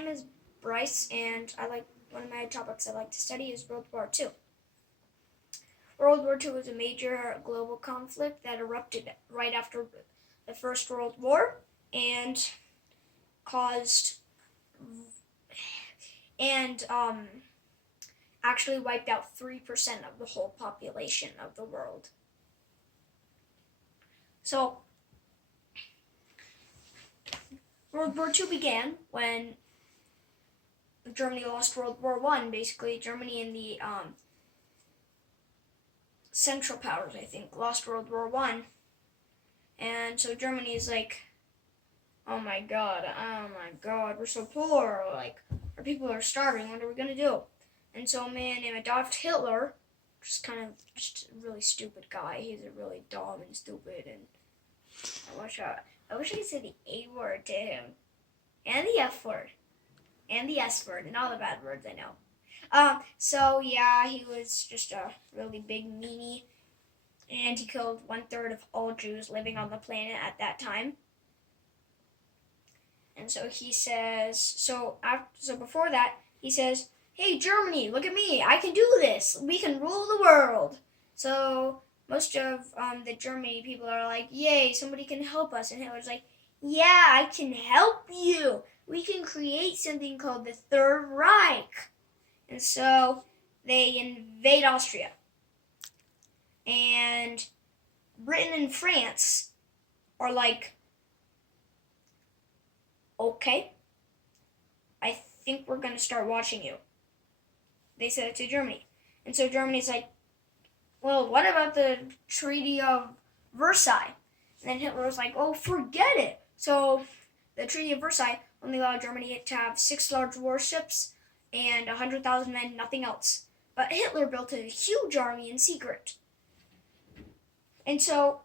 name is Bryce, and one of my topics I like to study is World War II. World War II was a major global conflict that erupted right after the First World War and caused and actually wiped out 3% of the whole population of the world. So World War II began when Germany lost World War I. Basically, Germany and the Central Powers, I think, lost World War I. And so Germany is like, oh my god, we're so poor. Like, our people are starving. What are we going to do? And so a man named Adolf Hitler, just a really stupid guy. He's a really dumb and stupid. And I wish I could say the A word to him. And the F word. And the S word. And all the bad words I know. So yeah, he was just a really big meanie. And he killed 1/3 of all Jews living on the planet at that time. And so he says, before that, he says, hey, Germany, look at me. I can do this. We can rule the world. So most of the Germany people are like, yay, somebody can help us. And Hitler's like, yeah, I can help you. We can create something called the Third Reich. And so they invade Austria. And Britain and France are like, okay, I think we're going to start watching you. They said it to Germany. And so Germany's like, well, what about the Treaty of Versailles? And then Hitler was like, oh, forget it. So the Treaty of Versailles only allowed Germany to have 6 large warships and 100,000 men, nothing else. But Hitler built a huge army in secret. And so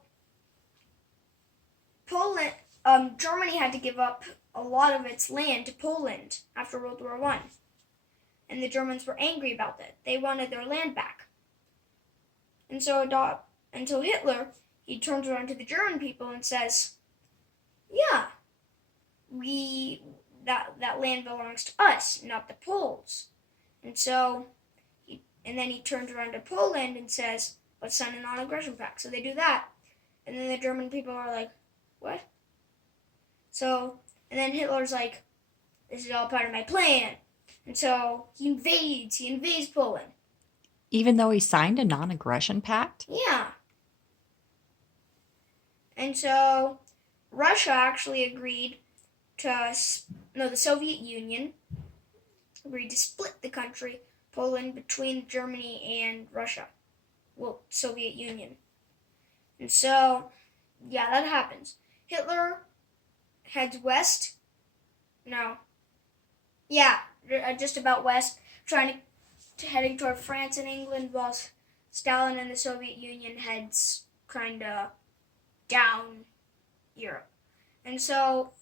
Germany had to give up a lot of its land to Poland after World War I. And the Germans were angry about that. They wanted their land back. And so until Hitler, he turns around to the German people and says, yeah, that land belongs to us, not the Poles. And so, then he turns around to Poland and says, let's sign a non-aggression pact. So they do that. And then the German people are like, what? So, and then Hitler's like, this is all part of my plan. And so he invades Poland. Even though he signed a non-aggression pact? Yeah. And so Russia actually agreed the Soviet Union agreed to split the country, Poland, between Germany and Russia. Well, Soviet Union. And so, yeah, that happens. Hitler heads west. No. Yeah, just about west, heading toward France and England, while Stalin and the Soviet Union heads kind of down Europe. And so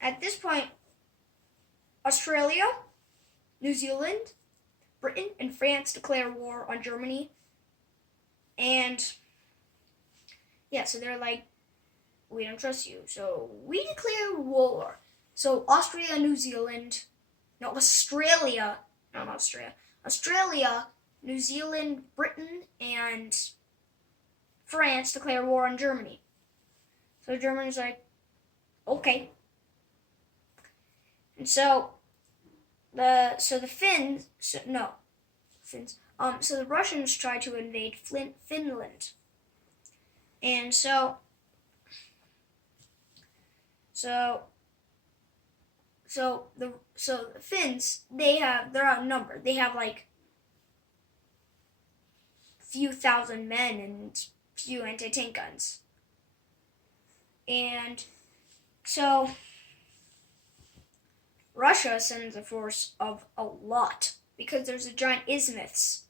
at this point, Australia, New Zealand, Britain, and France declare war on Germany. And yeah, so they're like, we don't trust you, so we declare war. So Australia, New Zealand, Australia, New Zealand, Britain, and France declare war on Germany. So Germany's like, okay. And so the Russians try to invade Finland. And so the Finns, they're outnumbered. They have like few thousand men and few anti-tank guns. And so Russia sends a force of a lot because there's a giant isthmus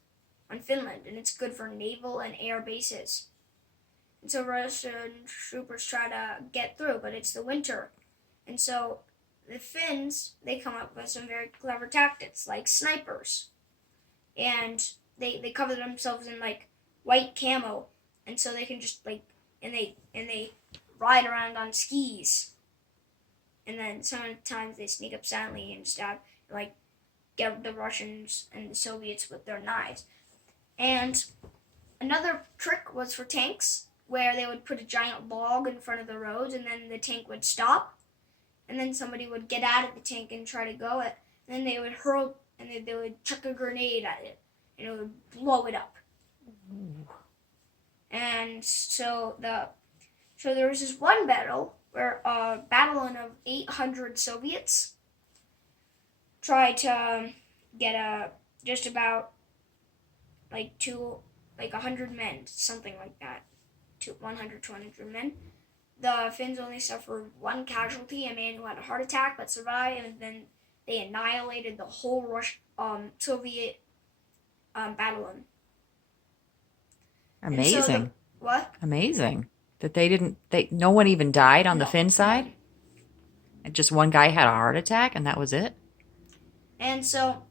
on Finland, and it's good for naval and air bases. And so Russian troopers try to get through, but it's the winter. And so the Finns, they come up with some very clever tactics, like snipers. And they cover themselves in like white camo, and so they can just like, and they ride around on skis. and then sometimes they sneak up silently and stab, like, get the Russians and the Soviets with their knives. And another trick was for tanks, where they would put a giant log in front of the roads, and then the tank would stop, and then somebody would get out of the tank and try to go it, and then they would hurl, and they would chuck a grenade at it, and it would blow it up. Ooh. And so there was this one battle where a battalion of 800 Soviets tried to get just about like 100 men, something like that, 100 to 100 men. The Finns only suffered one casualty, a man who had a heart attack but survived, and then they annihilated the whole Soviet battalion. Amazing. So what? Amazing. That no one even died on the Finn side? And just one guy had a heart attack and that was it? And so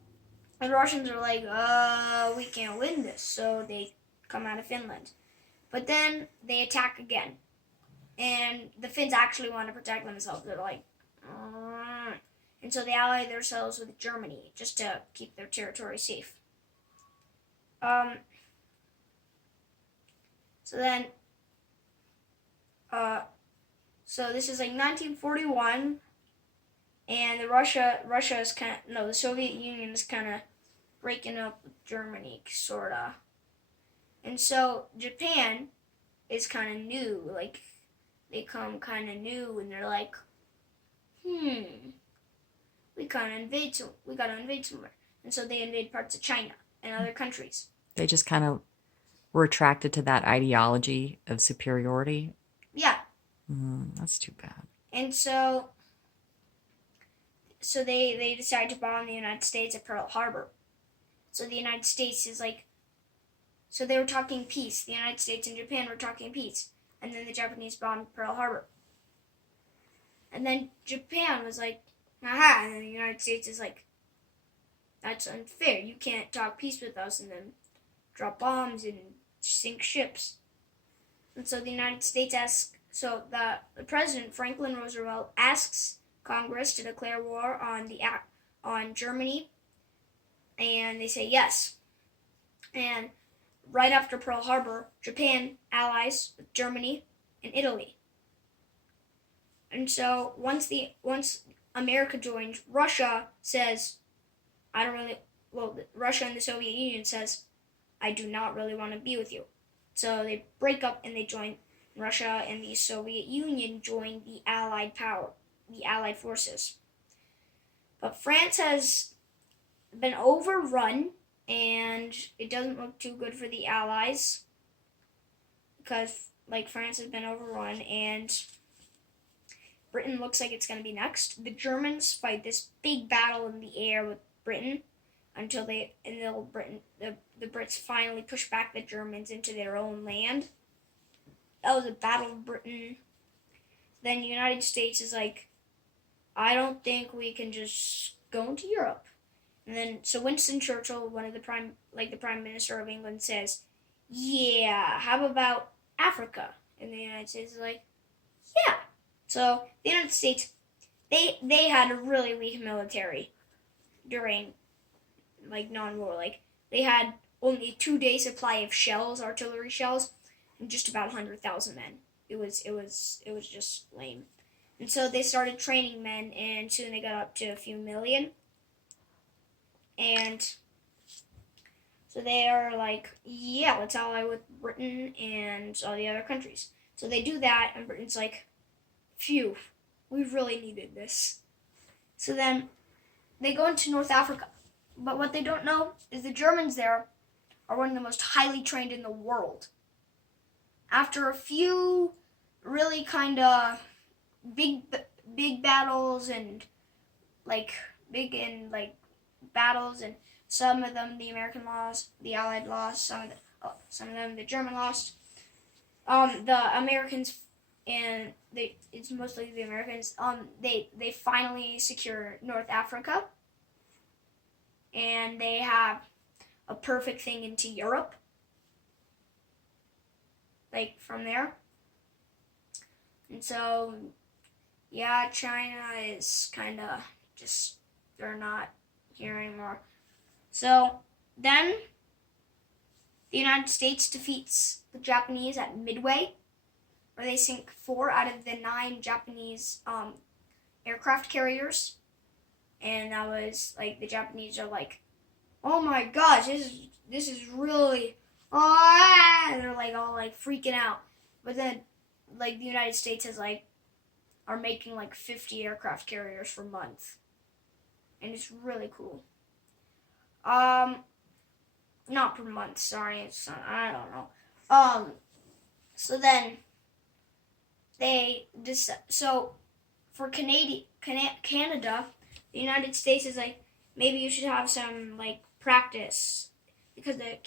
the Russians are like, we can't win this. So they come out of Finland. But then they attack again. And the Finns actually want to protect themselves. They're like, and so they ally themselves with Germany just to keep their territory safe. So this is like 1941, and the Soviet Union is kind of breaking up with Germany, sorta. And so Japan is kind of new, like they come kind of new, and they're like, we gotta invade somewhere, and so they invade parts of China and other countries. They just kind of were attracted to that ideology of superiority. Yeah. That's too bad. And so they decide to bomb the United States at Pearl Harbor. So the United States is like, so they were talking peace. The United States and Japan were talking peace. And then the Japanese bombed Pearl Harbor. And then Japan was like, aha. And then the United States is like, that's unfair. You can't talk peace with us and then drop bombs and sink ships. And so the United States the President, Franklin Roosevelt, asks Congress to declare war on Germany. And they say yes. And right after Pearl Harbor, Japan allies with Germany and Italy. And so once America joins, Russia says, Russia and the Soviet Union says, I do not really want to be with you. So they break up and they join. Russia and the Soviet Union join the Allied forces. But France has been overrun, and it doesn't look too good for the Allies because, France has been overrun, and Britain looks like it's going to be next. The Germans fight this big battle in the air with Britain until the Brits finally push back the Germans into their own land. That was a battle of Britain. Then the United States is like, I don't think we can just go into Europe. And then so Winston Churchill, the Prime Minister of England, says, yeah, how about Africa? And the United States is like, yeah. So the United States, they had a really weak military during non-war. They had only a 2-day supply of shells, artillery shells, and just about 100,000 men. It was just lame. And so they started training men, and soon they got up to a few million. And so they are like, yeah, let's ally with Britain and all the other countries. So they do that, and Britain's like, phew, we really needed this. So then they go into North Africa. But what they don't know is the Germans there are one of the most highly trained in the world. After a few really kind of big battles and battles, and some of them the American lost, the Allied lost, some of them the German lost. The Americans, and it's mostly the Americans. They finally secure North Africa, and they have a perfect thing into Europe. From there. And so, yeah, China is kind of just, they're not here anymore. So then the United States defeats the Japanese at Midway, where they sink 4 out of the 9 Japanese aircraft carriers. And that was like, the Japanese are like, oh my gosh, this is really, and they're like all like freaking out. But then like the United States is like, are making like 50 aircraft carriers per month, and it's really cool. Not per month, sorry, it's I don't know. So then so for Canada, the United States is like, maybe you should have some like practice, because the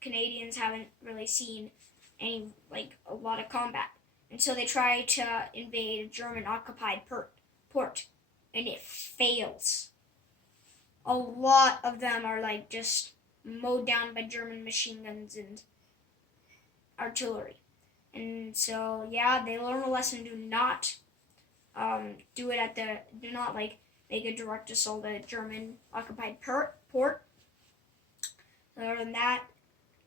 Canadians haven't really seen any like a lot of combat, and so they try to invade a German occupied port, and it fails. A lot of them are like just mowed down by German machine guns and artillery. And so yeah, they learn a lesson: do not do not like make a direct assault at a German occupied port. Other than that,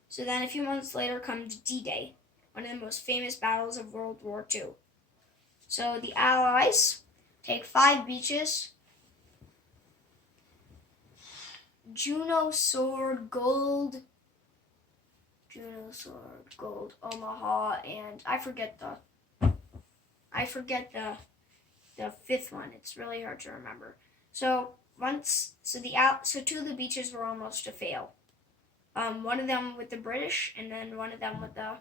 so then a few months later comes D-Day, one of the most famous battles of World War II. So the Allies take 5 beaches: Juno, Sword, Gold, Omaha, and I forget the 5th one. It's really hard to remember. So 2 of the beaches were almost a fail. One of them with the British, and then one of them with the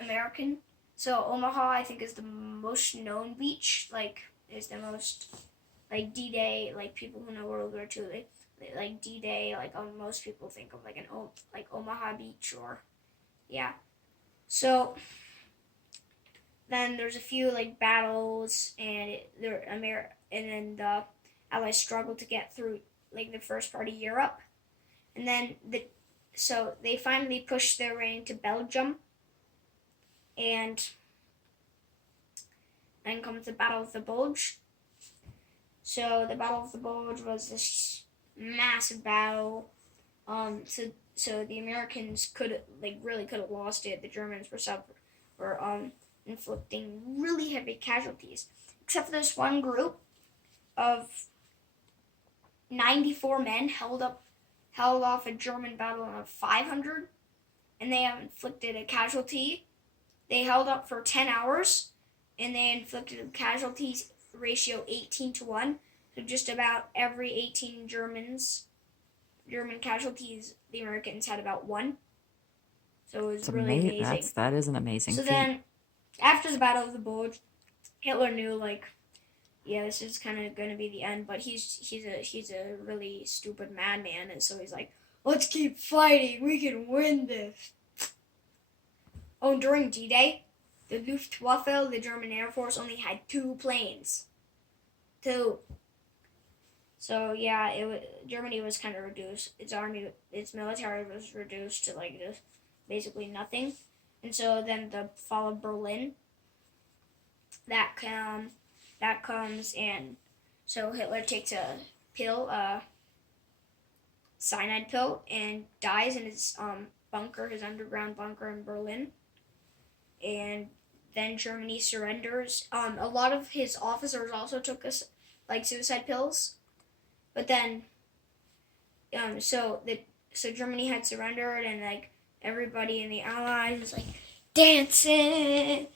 American. So Omaha, I think, is the most known beach. Like, is the most like D-Day. Like, people who know World War II, they like D-Day. Like, most people think of like Omaha Beach, or yeah. So then there's a few like battles, and then the Allies struggle to get through like the first part of Europe, and then so they finally push their way into Belgium, and then comes the Battle of the Bulge. So the Battle of the Bulge was this massive battle. So the Americans really could have lost it. The Germans were inflicting really heavy casualties, except for this one group of 94 men held off a German battle of 500, and they have inflicted a casualty. They held up for 10 hours, and they inflicted a casualties ratio 18-1. So just about every 18 German casualties, the Americans had about 1. So it was really amazing. That is an amazing feat. Then, after the Battle of the Bulge, Hitler knew, like, yeah, this is kind of going to be the end. But he's a really stupid madman, and so he's like, let's keep fighting. We can win this. Oh, and during D-Day, the Luftwaffe, the German Air Force, only had 2 planes. 2. So yeah, Germany was kind of reduced. Its military was reduced to like just basically nothing. And so then the fall of Berlin, that comes, and so Hitler takes a pill, cyanide pill, and dies in his his underground bunker in Berlin. And then Germany surrenders. A lot of his officers also took suicide pills. But then, so Germany had surrendered, and like everybody in the Allies was like dancing,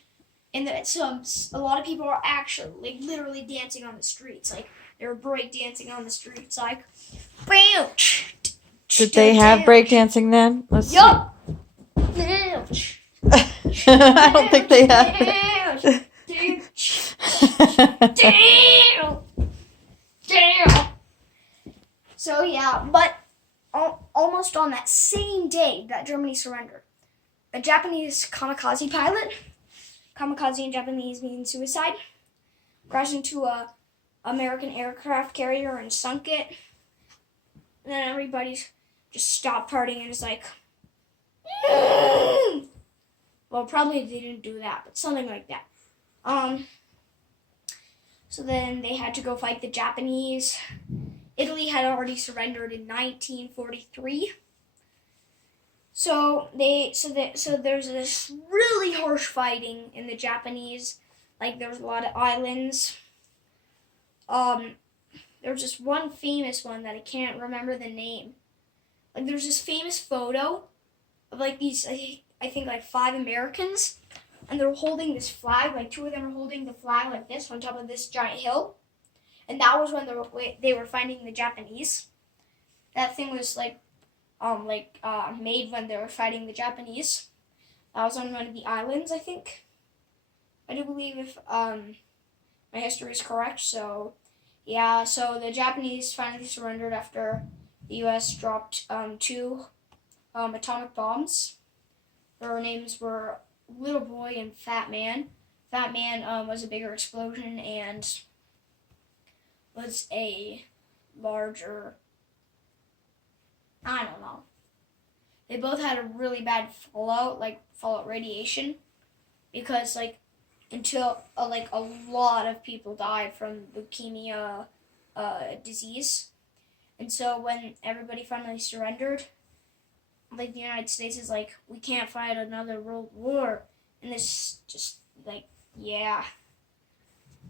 and a lot of people are actually like literally dancing on the streets. Like, they were break dancing on the streets, like, bam. Did they have break dancing then? Let's yup. see. I don't think they had. Damn. So yeah, but almost on that same day that Germany surrendered, a Japanese kamikaze pilot, kamikaze in Japanese means suicide, crashed into a American aircraft carrier and sunk it. And then everybody just stopped partying and was like, well, probably they didn't do that, but something like that. Um, so then they had to go fight the Japanese. Italy had already surrendered in 1943. So there's this really harsh fighting in the Japanese. Like there's a lot of islands. There's just one famous one that I can't remember the name. Like there's this famous photo of like these I think like 5 Americans, and they're holding this flag. Like 2 of them are holding the flag like this on top of this giant hill, and that was when they were fighting the Japanese. That thing was made when they were fighting the Japanese. That was on one of the islands, I think. I do believe if my history is correct. So yeah, so the Japanese finally surrendered after the U.S. dropped 2 atomic bombs. Their names were Little Boy and Fat Man. Fat Man was a bigger explosion and was a larger, I don't know. They both had a really bad fallout radiation, because until a lot of people died from leukemia disease. And so when everybody finally surrendered, the United States is like, we can't fight another world war. And this just yeah.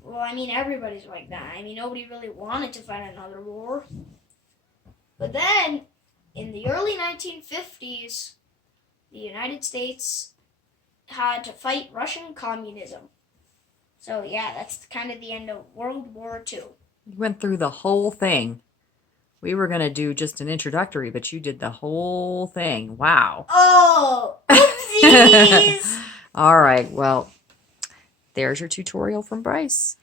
Well, I mean, everybody's like that. I mean, nobody really wanted to fight another war. But then, in the early 1950s, the United States had to fight Russian communism. So yeah, that's kind of the end of World War II. You went through the whole thing. We were going to do just an introductory, but you did the whole thing. Wow. Oh, oopsies! All right. Well, there's your tutorial from Bryce.